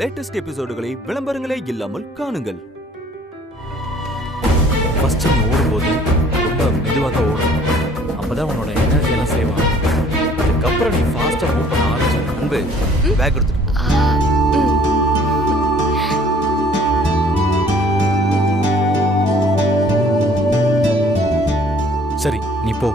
Latest எபிசோடுகளை விளம்பரங்களே இல்லாமல் காணுங்கள். First நீ ஓடும்போது ரொம்ப மெதுவாக தான் ஓடணும். அப்பதான் உன்னோட எனர்ஜி எல்லாம் சேவ் ஆகும். அதுக்கப்புறம் நீ ஃபாஸ்டா மூவ் பண்ண ஆரம்பிச்சு. அன்பு பேக் எடுத்துட்டு சரி நீ போ.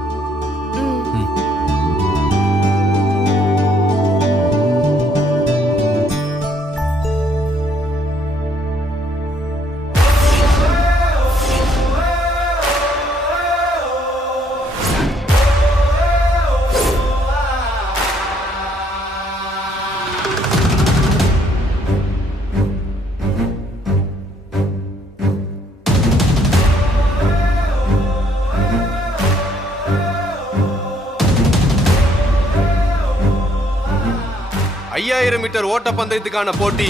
மீட்டர் ஓட்டப்பந்தயத்துக்கான போட்டி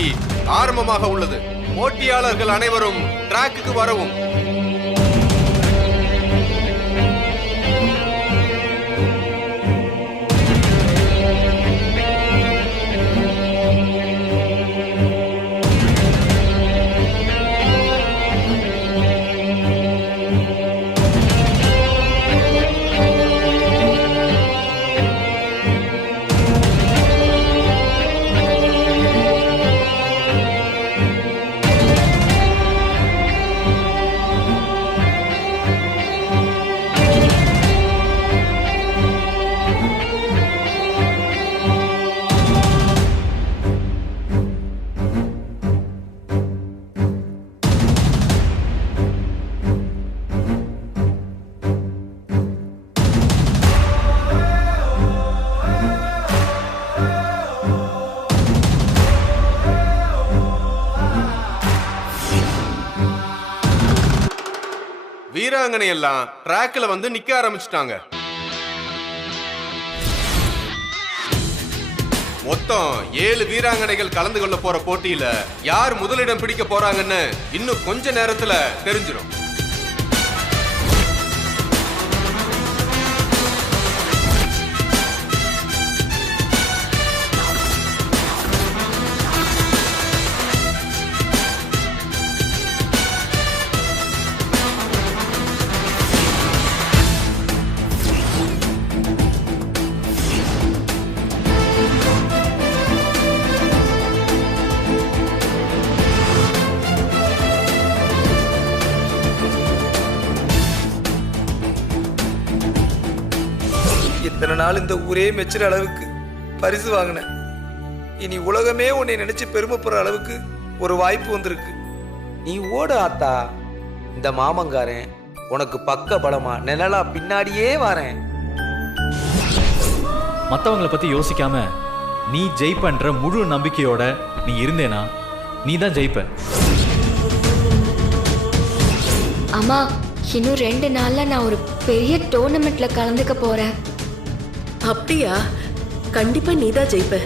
ஆரம்பமாக உள்ளது. போட்டியாளர்கள் அனைவரும் டிராக்குக்கு வரவும். வீராங்கனை எல்லாம் டிராக்ல வந்து நிக்க ஆரம்பிச்சிட்டாங்க. மொத்தம் 7 வீராங்கனைகள் கலந்து கொள்ள போற போட்டியில யார் முதலிடம் பிடிக்க போறாங்கன்னு இன்னும் கொஞ்ச நேரத்துல தெரிஞ்சிடும். இத்தனை நாள் இந்த ஊரே மெச்சுற அளவுக்கு பரிசு வாங்கினேன். இனி உலகமே உன்னை நினைச்சு பெருமைப்படுற அளவுக்கு ஒரு வாய்ப்பு வந்திருக்கு. நீ ஓடு ஆத்தா. இந்த மாமங்காரன் உனக்கு பக்க பலமா நிழலா பின்னாடியே வரேன். மற்றவங்களை பத்தி யோசிக்காம நீ ஜெயிப்பன்ற முழு நம்பிக்கையோட நீ இருந்தேனா நீ தான் ஜெயிப்ப. அம்மா, இன்னும் 2 நாள்ல நான் ஒரு பெரிய டோர்னமெண்ட்ல கலந்துக்க போறேன். அப்படியா? கண்டிப்பா நீதான் ஜெயிப்ப.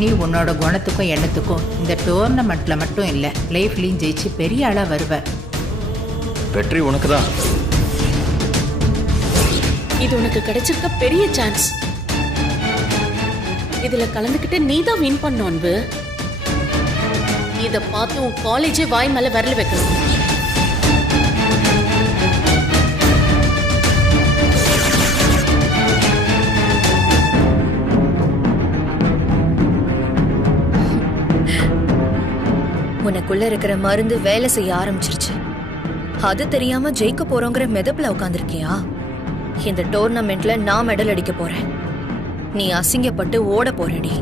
நீ உன்னோட குணத்துக்கும் எண்ணத்துக்கும் இந்த டோர்னமெண்ட்ல மட்டும் இல்ல, லைஃப்லயும் ஜெயிச்சு பெரிய ஆளா வருவ. வெற்றி உனக்கு தான். இது உனக்கு கிடைச்சிருக்க பெரிய சான்ஸ். இதுல கலந்துக்கிட்டு நீ தான் வின் பண்ண அன்பு. இத பார்த்து உன் காலேஜே வாய் மேல விரல வைக்கணும். உனக்குள்ள இருக்கிற மருந்து வேலை செய்ய ஆரம்பிச்சிருச்சு. அது தெரியாம ஜெயிக்க போறோங்கிற மெதப்புல உட்காந்துருக்கியா? இந்த டோர்னமெண்ட்ல நான் மெடல் அடிக்க போறேன். நீ அசிங்கப்பட்டு ஓட போறடி.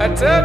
That's it.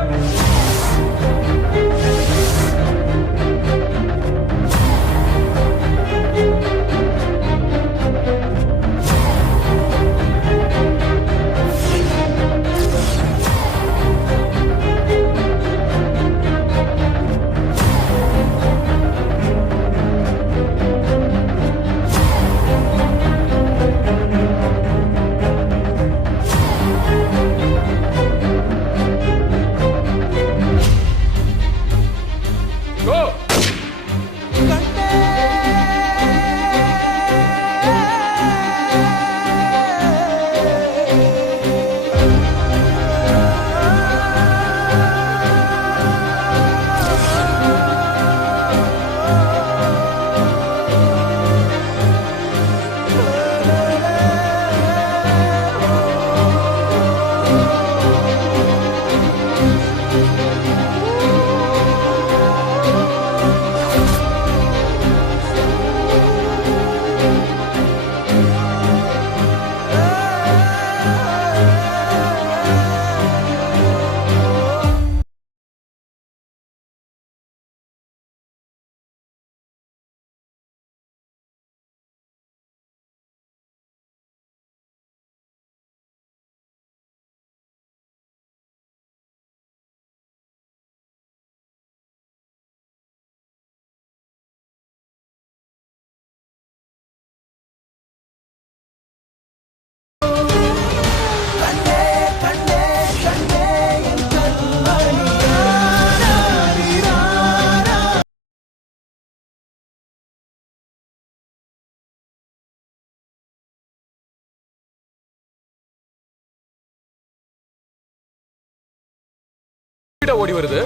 ஓடி வருது.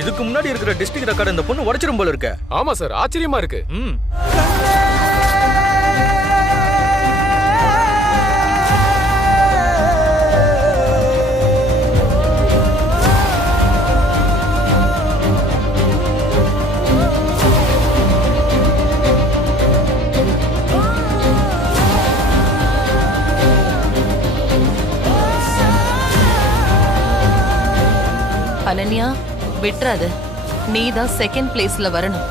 இதுக்கு முன்னாடி இருக்கிற டிஸ்ட்ரிக்ட் ரெக்கார்ட் இந்த பொண்ணு உடைச்சிரும் போல இருக்க. ஆமா சார், ஆச்சரியமா இருக்கு. அனன்யா, விட்டுறாத. நீ தான் செகண்ட் பிளேஸ்ல வரணும்.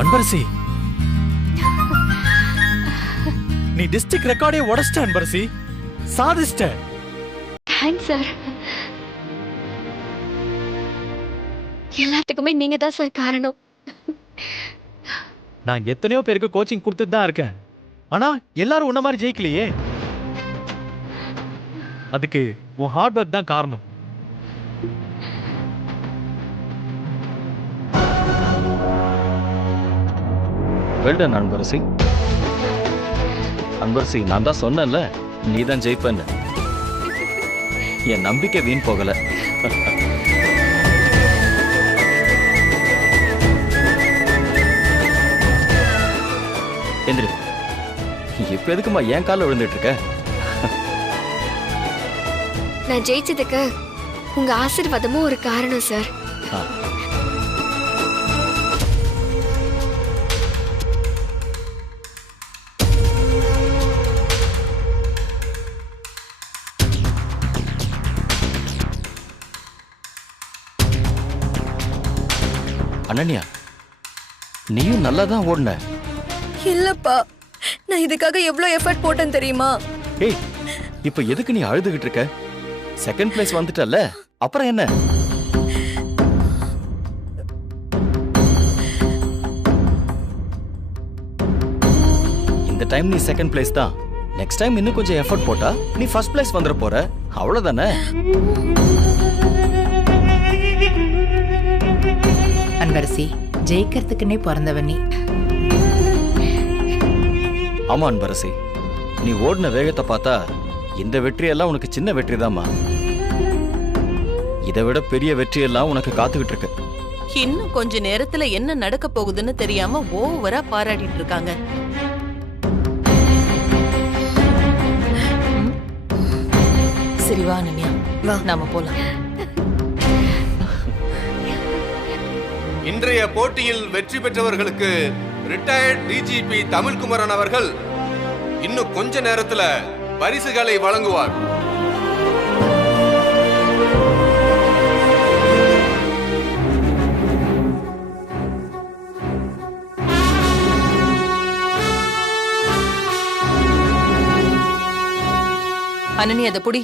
அன்பரசி, நீ டிஸ்ட்ரிக்ட் ரெக்கார்டே உடைச்சிட்ட அன்பரசி. சாதிச்சிட்ட. Thanks sir. எல்லாத்துக்குமே நீங்க தான் சார் காரணம். நான் எத்தனையோ பேருக்கு கோச்சிங் கொடுத்துட்டு தான் இருக்கேன். ஆனா எல்லாரும் உன்ன மாதிரி ஜெயிக்கலையே. அதுக்கு உன் ஹார்ட் ஒர்க் தான் காரணம். வெல்டன் அன்பரசி. அன்பரசி, நான் தான் சொன்னேன்ல நீ தான் ஜெயிப்பன்னு. என் நம்பிக்கை வீண் போகல. எந்திரி. இப்ப எதுக்குமா என் கால விழுந்துட்டு இருக்க? நான் ஜெயிச்சதுக்கு உங்க ஆசீர்வாதமும் ஒரு காரணம் சார். அனன்யா, நீயும் நல்லா தான் ஓடுன. இல்லப்பா, நான் இதுக்காக எவ்வளவு எஃபர்ட் போட்டேன் தெரியுமா? ஏய், இப்ப எதுக்கு நீ அழுதுகிட்டு இருக்க? செகண்ட் பிளேஸ் வந்துட்டல்ல, அப்புறம் என்ன? இந்த டைம் நீ செகண்ட் பிளேஸ் தான். நெக்ஸ்ட் டைம் இன்னும் கொஞ்சம் எஃபர்ட் போட்டா நீ ஃபர்ஸ்ட் பிளேஸ் வந்துட போற. அவ்வளவுதானே? அன்பரசி, ஜெயிக்கிறதுக்குன்னே பிறந்தவன் நீ. ஆமா அன்பரசி, நீ ஓடின வேகத்தை பார்த்தா இந்த வெற்றியெல்லாம் உனக்கு சின்ன வெற்றி தான்மா. இதை விட பெரிய வெற்றியெல்லாம் உனக்கு காத்துக்கிட்டு இருக்கு. இன்னும் கொஞ்ச நேரத்துல என்ன நடக்க போகுதுன்னு தெரியாம ஓவரா பாராட்டிட்டு இருக்காங்க. சரி வா அனன்யா, நாம போலாம். இன்றைய போட்டியில் வெற்றி பெற்றவர்களுக்கு ரிட்டையர்ட் டிஜிபி தமிழ்குமரன் அவர்கள் இன்னும் கொஞ்ச நேரத்துல பரிசுகளை வழங்குவார். அனன்யா, அதை புடி.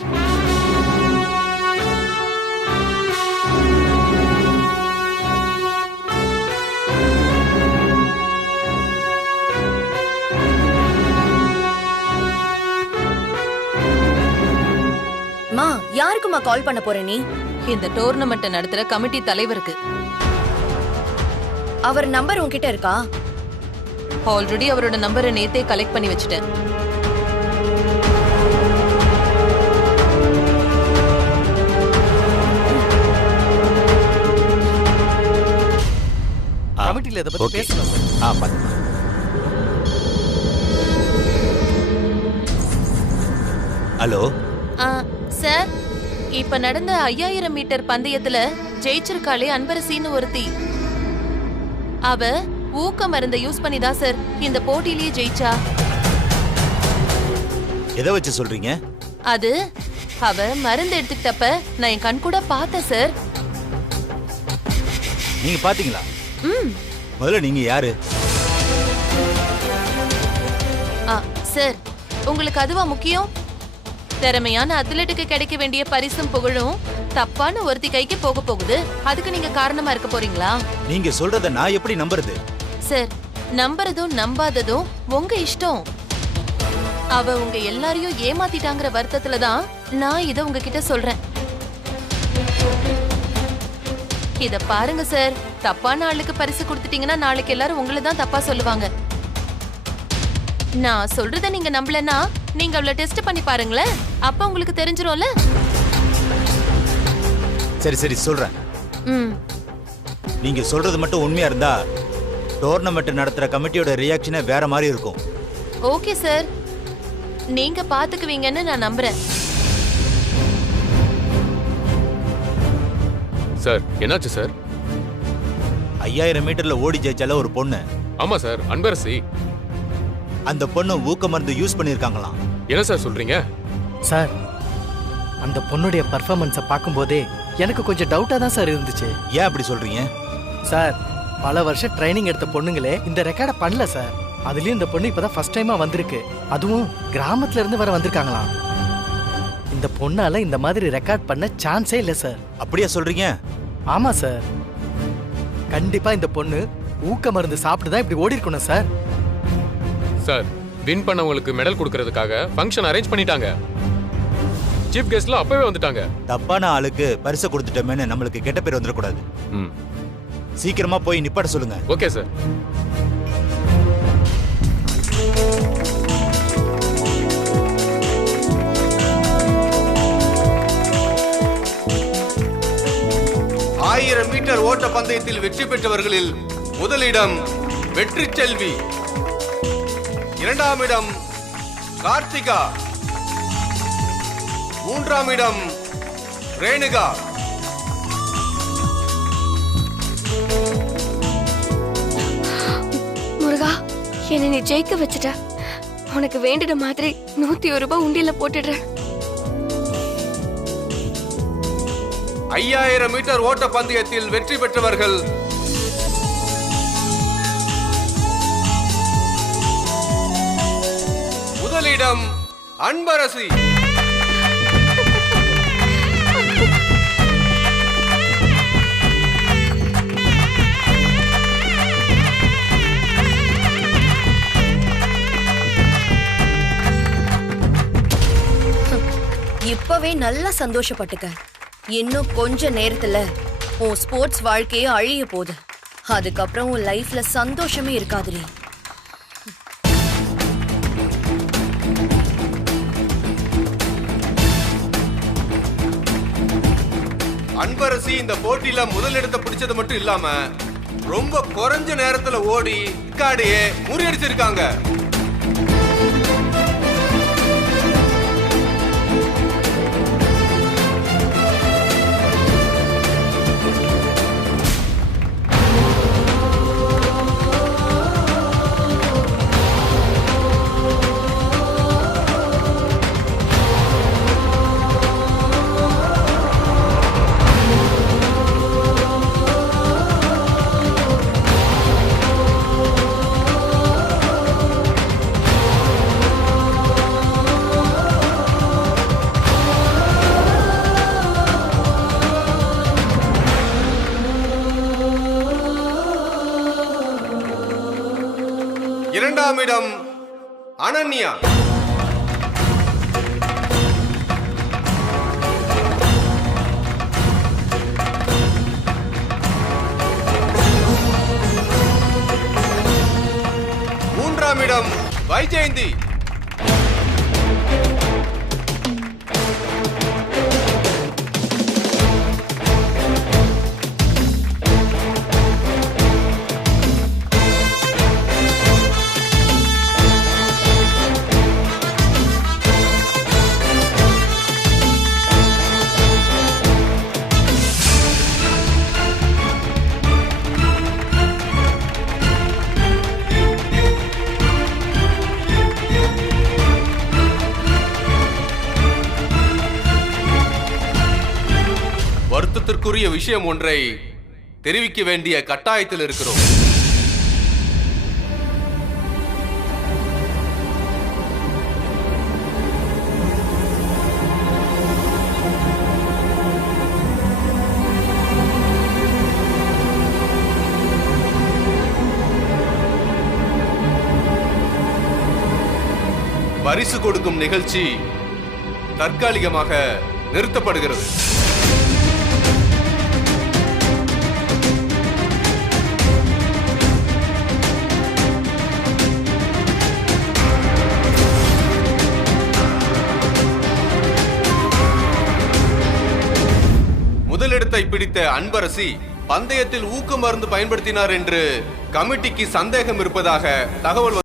யாருக்குமா கால் பண்ண போற நீ? இந்த டோர்னமெண்ட் நடத்துற கமிட்டி தலைவருக்கு. அவர் நம்பர் உன்கிட்ட இருக்கா? ஆல்ரெடி அவரோட நம்பரை நேத்தே கலெக்ட் பண்ணி வச்சுட்டேன். கமிட்டில இத பத்தி பேசணும். ஹலோ சார், இப்ப நடந்த 5000 மீட்டர் பந்தயத்துல ஜெயிச்சிருக்காளே அன்பரசின்னு ஒருத்தி. அவ ஊக்க மருந்த யூஸ் பண்ணிதான் சார் இந்த போட்டியிலேயே ஜெயிச்சா. எதை வச்சு சொல்றீங்க? அது அவ மருந்து எடுத்துக்கிட்டப்ப நான் என் கண் கூட பார்த்தேன் சார். நீங்க பாத்தீங்களா? முதல்ல நீங்க யாரு? சார், உங்களுக்கு அதுவா முக்கியம்? திறமையான அத்லெட்டுக்கு கிடைக்க வேண்டிய பரிசும் புகழும் தப்பான ஒருத்தி கைக்கு போக போகுது. அதுக்கு நீங்க காரணமா இருக்க போறீங்களா? நீங்க சொல்றத நான் எப்படி நம்புறது? சார், நம்புறதும் நம்பாததும் உங்க இஷ்டம். அவ உங்க எல்லாரையும் ஏமாத்திட்டாங்கிற வருத்தத்துல தான் நான் இத உங்ககிட்ட சொல்றேன். இத பாருங்க சார், தப்பான ஆளுக்கு பரிசு கொடுத்துட்டீங்கன்னா நாளைக்கு எல்லாரும் உங்களை தான் தப்பா சொல்லுவாங்க. நான் சொல்றத நீங்க நம்பலன்னா நீங்க அவளை டெஸ்ட் பண்ணி பாருங்களேன், அப்ப உங்களுக்கு தெரிஞ்சிரும்ல. சரி சரி சொல்றேன். நீங்க சொல்றது மட்டும் உண்மையா இருந்தா டோர்னமெண்ட் நடத்துற கமிட்டியோட ரியாக்ஷனே வேற மாதிரி இருக்கும். ஓகே சார், நீங்க பாத்துக்குவீங்கன்னு நான் நம்புறேன். சார், என்னாச்சு சார்? 5000 மீட்டர்ல ஓடி ஜெயிச்சால ஒரு பொண்ணு. ஆமா சார், அன்பரசி. அந்த பொண்ணு ஊக்க மருந்து யூஸ் பண்ணிருக்காங்களாம். என்ன சார் சொல்றீங்க? சார், அந்த பொண்ணுடைய பர்ஃபார்மன்ஸை பார்க்கும்போதே எனக்கு கொஞ்சம் டவுட்டா தான் சார் இருந்துச்சு. ஏன் அப்படி சொல்றீங்க? சார், பல வருஷம் ட்ரைனிங் எடுத்த பொண்ணுங்களே இந்த ரெக்கார்டை பண்ணல சார். அதுலயும் இந்த பொண்ணு இப்பதான் ஃபர்ஸ்ட் டைமா வந்திருக்கு. அதுவும் கிராமத்துல இருந்து வர வந்திருக்காங்களாம். இந்த பொண்ணால இந்த மாதிரி ரெக்கார்ட் பண்ண சான்ஸே இல்லை சார். அப்படியா சொல்றீங்க? ஆமா சார், கண்டிப்பா இந்த பொண்ணு ஊக்க மருந்து சாப்பிட்டு தான் இப்படி ஓடி இருக்கணும் சார். சார், வின் பண்ணவங்களுக்கு மெடல் கொடுக்கறதுக்காக ஃபங்க்ஷன் அரேஞ்ச் பண்ணிட்டாங்க. சீஃப் கெஸ்ட்ல அப்பவே வந்துட்டாங்க. தப்பான ஆளுக்கு பரிசு கொடுத்துட்டோமேன்னு நம்மளுக்கு கெட்ட பேர் வந்துடக்கூடாது. சீக்கிரமா போய் நிப்பாட்ட சொல்லுங்க. Okay sir. மீட்டர் ஓட்ட பந்தயத்தில் வெற்றி பெற்றவர்களில் முதலிடம் வெற்றி செல்வி, இரண்டாம் இடம் கார்த்திகா, மூன்றாம் இடம் ரேணுகா, முருகா, என்னை நீ ஜெயிக்க வச்சுட்ட. உனக்கு வேண்டின மாதிரி 101 ரூபாய் உண்டியல போட்டுடுறேன். 5000 மீட்டர் ஓட்ட பந்தயத்தில் வெற்றி பெற்றவர்கள் முதலிடம் அன்பரசி, இப்பவே நல்லா சந்தோஷப்பட்டுக்க. இன்னும் கொஞ்ச நேரத்துல உன் ஸ்போர்ட்ஸ் வாழ்க்கையே அழிய போகுது. அதுக்கப்புறம் உன் லைஃப்ல சந்தோஷமே இருக்காதுரி. அன்பரசி இந்த போட்டியில முதலிடத்தை பிடிச்சது மட்டும் இல்லாம ரொம்ப குறைஞ்ச நேரத்துல ஓடி ரெக்கார்டையே முறியடிச்சிருக்காங்க. இரண்டாம் இடம் அனன்யா, மூன்றாம் இடம் வைஜெயந்தி, வருத்தத்திற்குரிய விஷயம் ஒன்றை தெரிவிக்க வேண்டிய கட்டாயத்தில் இருக்கிறோம். பரிசு கொடுக்கும் நிகழ்ச்சி தற்காலிகமாக நிறுத்தப்படுகிறது. முதலிடத்தை பிடித்த அன்பரசி பந்தயத்தில் ஊக்க மருந்து பயன்படுத்தினார் என்று கமிட்டிக்கு சந்தேகம் இருப்பதாக தகவல்